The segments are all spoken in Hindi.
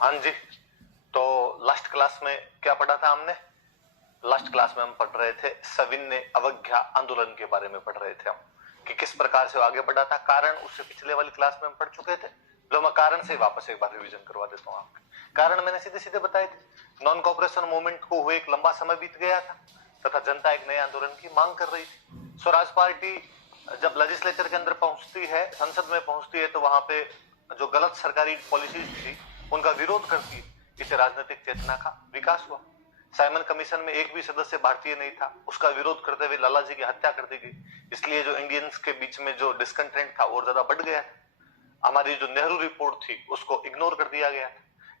हाँ जी, तो लास्ट क्लास में क्या पढ़ा था हमने? लास्ट क्लास में हम पढ़ रहे थे सविनय अवज्ञा आंदोलन के बारे में पढ़ रहे थे हम, कि किस प्रकार से आगे बढ़ा था। कारण उससे पिछले वाली क्लास में हम पढ़ चुके थे, जो मैं कारण से वापस एक बार रिवीजन करवा देता हूँ आपके। कारण मैंने सीधे सीधे बताए थे। नॉन कॉपरेशन मूवमेंट को हुए एक लंबा समय बीत गया था तथा जनता एक नए आंदोलन की मांग कर रही थी। स्वराज पार्टी जब लेजिस्लेचर के अंदर पहुंचती है, संसद में पहुंचती है, तो वहां पे जो गलत सरकारी पॉलिसीज थी उनका विरोध करती है। इससे राजनीतिक चेतना का विकास हुआ। साइमन कमीशन में एक भी सदस्य भारतीय नहीं था, उसका विरोध करते हुए लाला जी की हत्या कर दी गई। इसलिए जो इंडियंस के बीच में जो डिस्कंटेंट था और ज्यादा बढ़ गया। हमारी जो नेहरू रिपोर्ट थी उसको इग्नोर कर दिया गया।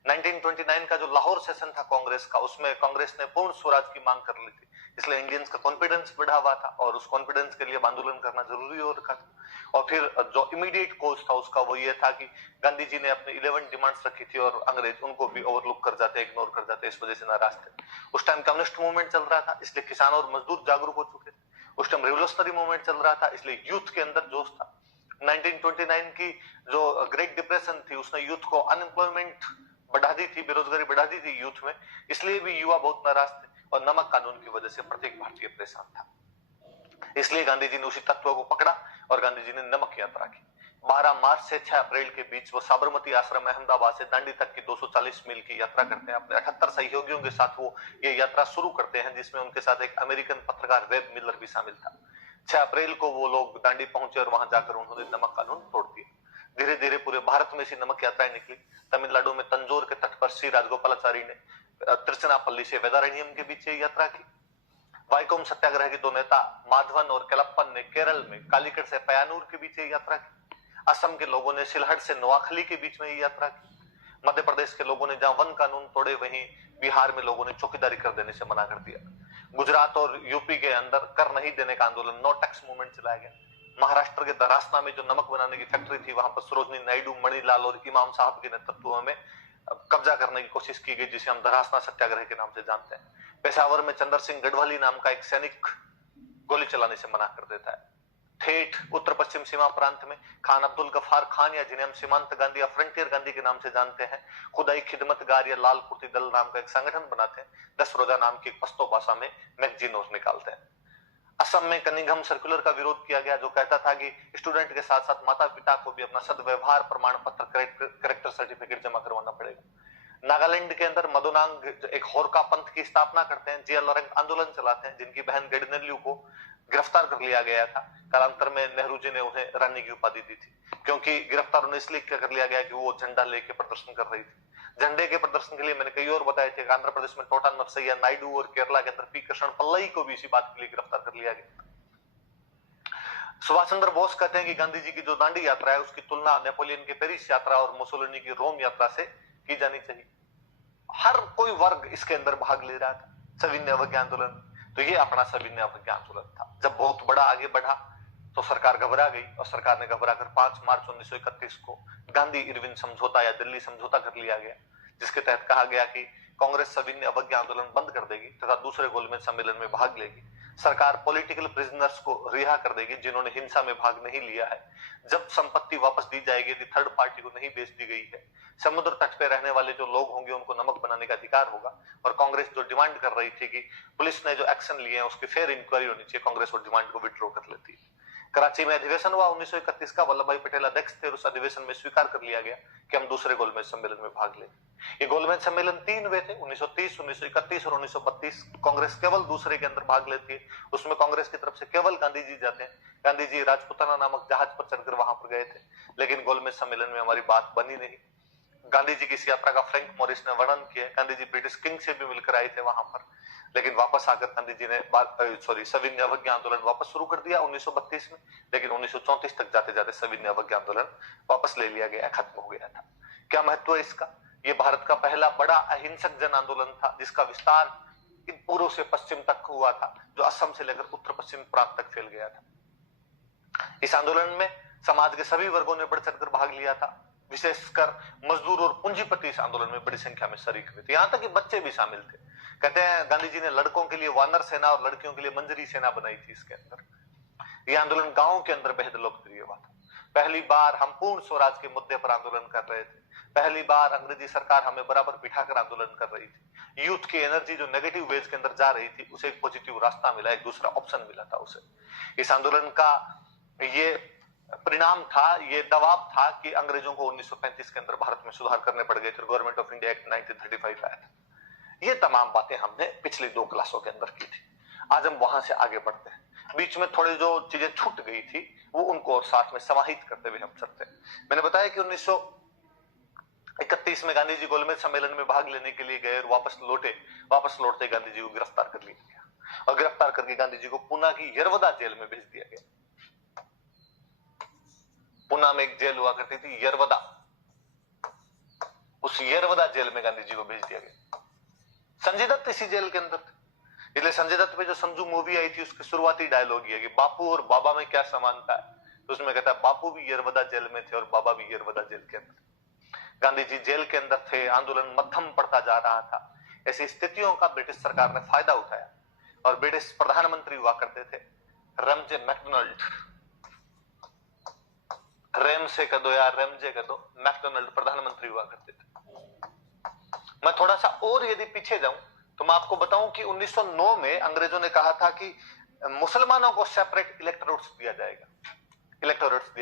1929 का जो लाहौर सेशन था कांग्रेस का, उसमें कांग्रेस ने पूर्ण स्वराज की मांग कर ली थी। इसलिए इंडियंस का कॉन्फिडेंस बढ़ा हुआ था और उस कॉन्फिडेंस के लिए आंदोलन करना जरूरी हो रखा था। और फिर जो इमीडिएट कोज था उसका वो ये था कि गांधी जी ने अपनी 11 डिमांड्स रखी थी और अंग्रेज उनको भी ओवरलुक कर जाते, इग्नोर कर जाते, इस वजह से नाराज थे। उस टाइम कम्युनिस्ट मूवमेंट चल रहा था, इसलिए किसान और मजदूर जागरूक हो चुके थे। उस टाइम रिवोल्यूशनरी मूवमेंट चल रहा था, इसलिए यूथ के अंदर जोश था। 1929 की जो ग्रेट डिप्रेशन थी उसने यूथ को अनएम्प्लॉयमेंट बढ़ा दी थी, बेरोजगारी बढ़ा दी थी यूथ में, इसलिए भी युवा बहुत नाराज थे। और नमक कानून की वजह से प्रत्येक भारतीय परेशान था। इसलिए गांधी जी ने उसी तत्व को पकड़ा और गांधी जी ने नमक यात्रा की। 12 मार्च से 6 अप्रैल के बीच वो साबरमती आश्रम अहमदाबाद से दांडी तक की 240 मील की यात्रा करते हैं। अपने 78 सहयोगियों के साथ वो ये यात्रा शुरू करते हैं, जिसमें उनके साथ एक अमेरिकन पत्रकार वेब मिलर भी शामिल था। 6 अप्रैल को वो लोग दांडी पहुंचे और वहां जाकर उन्होंने नमक कानून तोड़ दिया। धीरे धीरे पूरे भारत में से नमक यात्राएं निकली। तमिलनाडु में तंजोर के तट पर श्री राजगोपालाचारी ने तिरुचिरापल्ली से वेदारण्यम के बीच यात्रा की। वाइकोम सत्याग्रह के दो नेता माधवन और केलप्पन ने केरल में कालीकट से पयानूर के बीच यात्रा की। असम के लोगों ने सिलहट से नोआखली के बीच में यात्रा की। मध्य प्रदेश के लोगों ने जहां वन कानून तोड़े, वहीं बिहार में लोगों ने चौकीदारी कर देने से मना कर दिया। गुजरात और यूपी के अंदर कर नहीं देने का आंदोलन, नो टैक्स मूवमेंट चलाया गया। महाराष्ट्र के धरासना में जो नमक बनाने की फैक्ट्री थी, वहां पर सरोजनी नायडू, मणिलाल और इमाम साहब के नेतृत्व में कब्जा करने की कोशिश की गई, जिसे हम धरासना सत्याग्रह के नाम से जानते हैं। पेशावर में चंद्र सिंह गढ़वाली नाम का एक सैनिक गोली चलाने से मना कर देता है। ठेठ उत्तर पश्चिम सीमा प्रांत में खान अब्दुल गफ्फार खान, या जिन्हें हम सीमांत गांधी या फ्रंटियर गांधी के नाम से जानते हैं, खुदाई खिदमतगार या लाल कुर्ती दल नाम का एक संगठन बनाते हैं। 10 रोजा नाम की एक पश्तो भाषा में मैगजीन और निकालते हैं। असम में कनिंघम सर्कुलर का विरोध किया गया, जो कहता था कि स्टूडेंट के साथ साथ माता पिता को भी अपना सदव्यवहार प्रमाण पत्र, करेक्टर सर्टिफिकेट जमा करवाना पड़ेगा। नागालैंड के अंदर मदोनांग एक होरका पंथ की स्थापना करते हैं, जिया लोरेंग आंदोलन चलाते हैं, जिनकी बहन गेडनेल्यू को गिरफ्तार कर लिया गया था। कालांतर में नेहरू जी ने उन्हें रानी की उपाधि दी थी, क्योंकि गिरफ्तार उन्हें इसलिए कर लिया गया कि वो झंडा लेके प्रदर्शन कर रही थी। झंडे के प्रदर्शन के लिए मैंने कई और बताए थे। आंध्र प्रदेश में टोटा नरसैया नायडू और केरला के अंदर पी कृष्ण पल्लई को भी इसी बात के लिए गिरफ्तार कर लिया गया। सुभाष चंद्र बोस कहते हैं कि गांधी जी की जो दांडी यात्रा है उसकी तुलना नेपोलियन की पेरिस यात्रा और मुसोलिनी की रोम यात्रा से की जानी चाहिए। हर कोई वर्ग इसके अंदर भाग ले रहा था, सविनय अवज्ञा आंदोलन। तो ये अपना सविनय अवज्ञा आंदोलन था। जब बहुत बड़ा आगे बढ़ा तो सरकार घबरा गई और सरकार ने घबराकर 5 मार्च 1931 को गांधी इरविन समझौता या दिल्ली समझौता कर लिया गया, जिसके तहत कहा गया कि कांग्रेस सविनय अवज्ञा आंदोलन बंद कर देगी तथा दूसरे गोलमेज सम्मेलन में भाग लेगी। सरकार पॉलिटिकल प्रिजनर्स को रिहा कर देगी जिन्होंने हिंसा में भाग नहीं लिया है। जब संपत्ति वापस दी जाएगी यदि थर्ड पार्टी को नहीं बेच दी गई है। समुद्र तट पे रहने वाले जो लोग होंगे उनको नमक बनाने का अधिकार होगा। और कांग्रेस जो डिमांड कर रही थी कि पुलिस ने जो एक्शन लिए हैं उसकी फेयर इंक्वायरी होनी चाहिए, कांग्रेस वो डिमांड को विड्रॉ कर लेती है। कराची में अधिवेशन हुआ 1931 का, वल्लभ भाई पटेल अध्यक्ष थे। उस अधिवेशन में स्वीकार कर लिया गया कि हम दूसरे गोलमेज सम्मेलन में भाग लेंगे। ये गोलमेज सम्मेलन 3 हुए थे, 1930, 1931 और 1932। कांग्रेस केवल दूसरे के अंदर भाग लेती है। उसमें कांग्रेस की तरफ से केवल गांधी जी जाते हैं। गांधी जी राजपुताना नामक जहाज पर चढ़कर वहां पर गए थे, लेकिन गोलमेज सम्मेलन में हमारी बात बनी नहीं। गांधी जी की इस यात्रा का फ्रैंक मॉरिस ने वर्णन किया। गांधी जी ब्रिटिश किंग से भी मिलकर आए थे वहां पर, लेकिन वापस आकर गांधी जी ने सविनय अवज्ञा आंदोलन वापस शुरू कर दिया 1932 में। लेकिन 1934 तक जाते जाते सविनय अवज्ञा आंदोलन वापस ले लिया गया, खत्म हो गया था। क्या महत्व है इसका? ये भारत का पहला बड़ा अहिंसक जन आंदोलन था, जिसका विस्तार पूर्व से पश्चिम तक हुआ था, जो असम से लेकर उत्तर पश्चिम प्रांत तक फैल गया था। इस आंदोलन में समाज के सभी वर्गों ने बढ़ चढ़कर भाग लिया था। विशेषकर मजदूर और पूंजीपति इस आंदोलन में बड़ी संख्या में शरीक हुए थे, यहां तक कि बच्चे भी शामिल थे। कहते हैं गांधी जी ने लड़कों के लिए वानर सेना और लड़कियों के लिए मंजरी सेना बनाई थी। इसके अंदर यह आंदोलन गांव के अंदर बेहद लोकप्रिय हुआ था। पहली बार हम पूर्ण स्वराज के मुद्दे पर आंदोलन कर रहे थे। पहली बार अंग्रेजी सरकार हमें बराबर बिठाकर आंदोलन कर रही थी। यूथ की एनर्जी जो नेगेटिव वेज के अंदर जा रही थी, उसे एक पॉजिटिव रास्ता मिला, एक दूसरा ऑप्शन मिला था उसे। इस आंदोलन का ये परिणाम था, ये दबाव था कि अंग्रेजों को 1935 के अंदर भारत में सुधार करने पड़ गए थे, गवर्नमेंट ऑफ इंडिया एक्ट 1935 आया था। ये तमाम बातें हमने पिछली 2 क्लासों के अंदर की थी। आज हम वहां से आगे बढ़ते हैं। बीच में थोड़ी जो चीजें छूट गई थी वो उनको और साथ में समाहित करते हुए हम चलते हैं। मैंने बताया कि 1931 में गांधी जी गोलमेज सम्मेलन में भाग लेने के लिए गए और वापस लौटते गांधी जी को गिरफ्तार कर लिया गया और गिरफ्तार करके गांधी जी को पुणे की यरवदा जेल में भेज दिया गया। पुणे में एक जेल हुआ करती थी यरवदा, उस यरवदा जेल में गांधी जी को भेज दिया गया। संजय दत्त इसी जेल के अंदर थे, इसलिए संजय दत्त पे जो संजू मूवी आई थी उसके शुरुआती डायलॉग ये कि बापू और बाबा में क्या समानता है, तो उसमें कहता है बापू भी यरवदा जेल में थे और बाबा भी यरवदा जेल के अंदर। गांधी जी जेल के अंदर थे, आंदोलन मध्यम पड़ता जा रहा था। ऐसी स्थितियों का ब्रिटिश सरकार ने फायदा उठाया और ब्रिटिश प्रधानमंत्री हुआ करते थे रमजे मैकडोनाल्ड, रेम से कह दो या रेमजे कह दो, मैकडोनाल्ड प्रधानमंत्री हुआ करते थे। मैं थोड़ा सा और यदि पीछे जाऊं तो मैं आपको बताऊं कि 1909 में अंग्रेजों ने कहा था कि मुसलमानों को सेपरेट इलेक्टोरेट्स दिया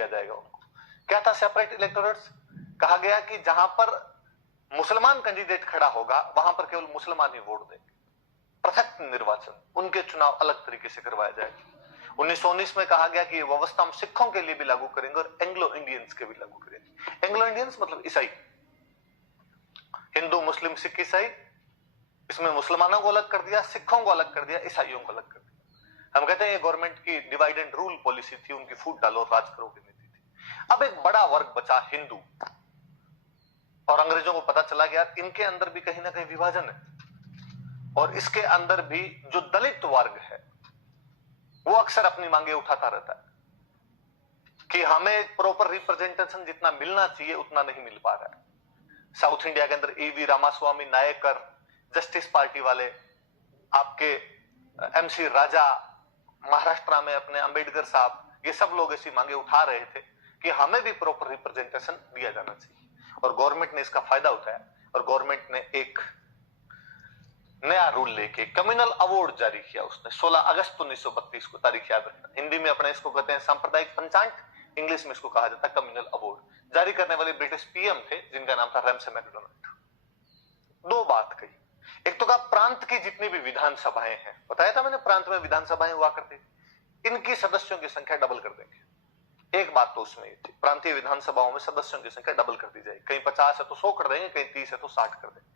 जाएगा उनको। क्या था सेपरेट इलेक्टोरेट्स? कहा गया कि जहां पर मुसलमान कैंडिडेट खड़ा होगा वहां पर केवल मुसलमान ही वोट देंगे, पृथक निर्वाचन, उनके चुनाव अलग तरीके से करवाया जाएगा। 1919 में कहा गया कि ये व्यवस्था हम सिखों के लिए भी लागू करेंगे और एंग्लो इंडियंस के भी लागू करेंगे। एंग्लो इंडियंस मतलब ईसाई, हिंदू मुस्लिम सिख ईसाई, इसमें मुसलमानों को अलग कर दिया, सिखों को अलग कर दिया, ईसाइयों को अलग कर दिया। हम कहते हैं ये गवर्नमेंट की डिवाइड एंड रूल पॉलिसी थी, उनकी फूट डालो राज करो की नीति थी। अब एक बड़ा वर्ग बचा हिंदू, और अंग्रेजों को पता चला गया इनके अंदर भी कहीं ना कहीं विभाजन है, और इसके अंदर भी जो दलित वर्ग है वो अक्सर अपनी मांगे उठाता रहता है कि हमें प्रॉपर रिप्रेजेंटेशन जितना मिलना चाहिए उतना नहीं मिल पा रहा है। साउथ इंडिया के अंदर ईवी रामास्वामी नायकर, जस्टिस पार्टी वाले, आपके एमसी राजा, महाराष्ट्र में अपने अंबेडकर साहब, ये सब लोग ऐसी मांगे उठा रहे थे कि हमें भी प्रॉपर रिप्रेजेंटेशन दिया जाना चाहिए, और गवर्नमेंट ने इसका फायदा उठाया और गवर्नमेंट ने एक नया रूल लेके कम्युनल अवार्ड जारी किया। उसने 16 अगस्त 1932 को, तारीख याद रखना, हिंदी में अपने इसको कहते हैं सांप्रदायिक पंचांग, इंग्लिश में इसको कहा जाता है कम्युनल अवार्ड। जारी करने वाले ब्रिटिश पीएम थे जिनका नाम था रैमसे मैकडोनाल्ड। 2 बात कही, एक तो कहा प्रांत की जितनी भी विधानसभाएं हैं, बताया था मैंने प्रांत में विधानसभाएं हुआ करती थी, इनकी सदस्यों की संख्या डबल कर देंगे। एक बात तो उसमें ये थी, प्रांतीय विधानसभाओं में सदस्यों की संख्या डबल कर दी जाएगी, कहीं 50 है तो 100 कर देंगे, कहीं 30 है तो 60 कर देंगे।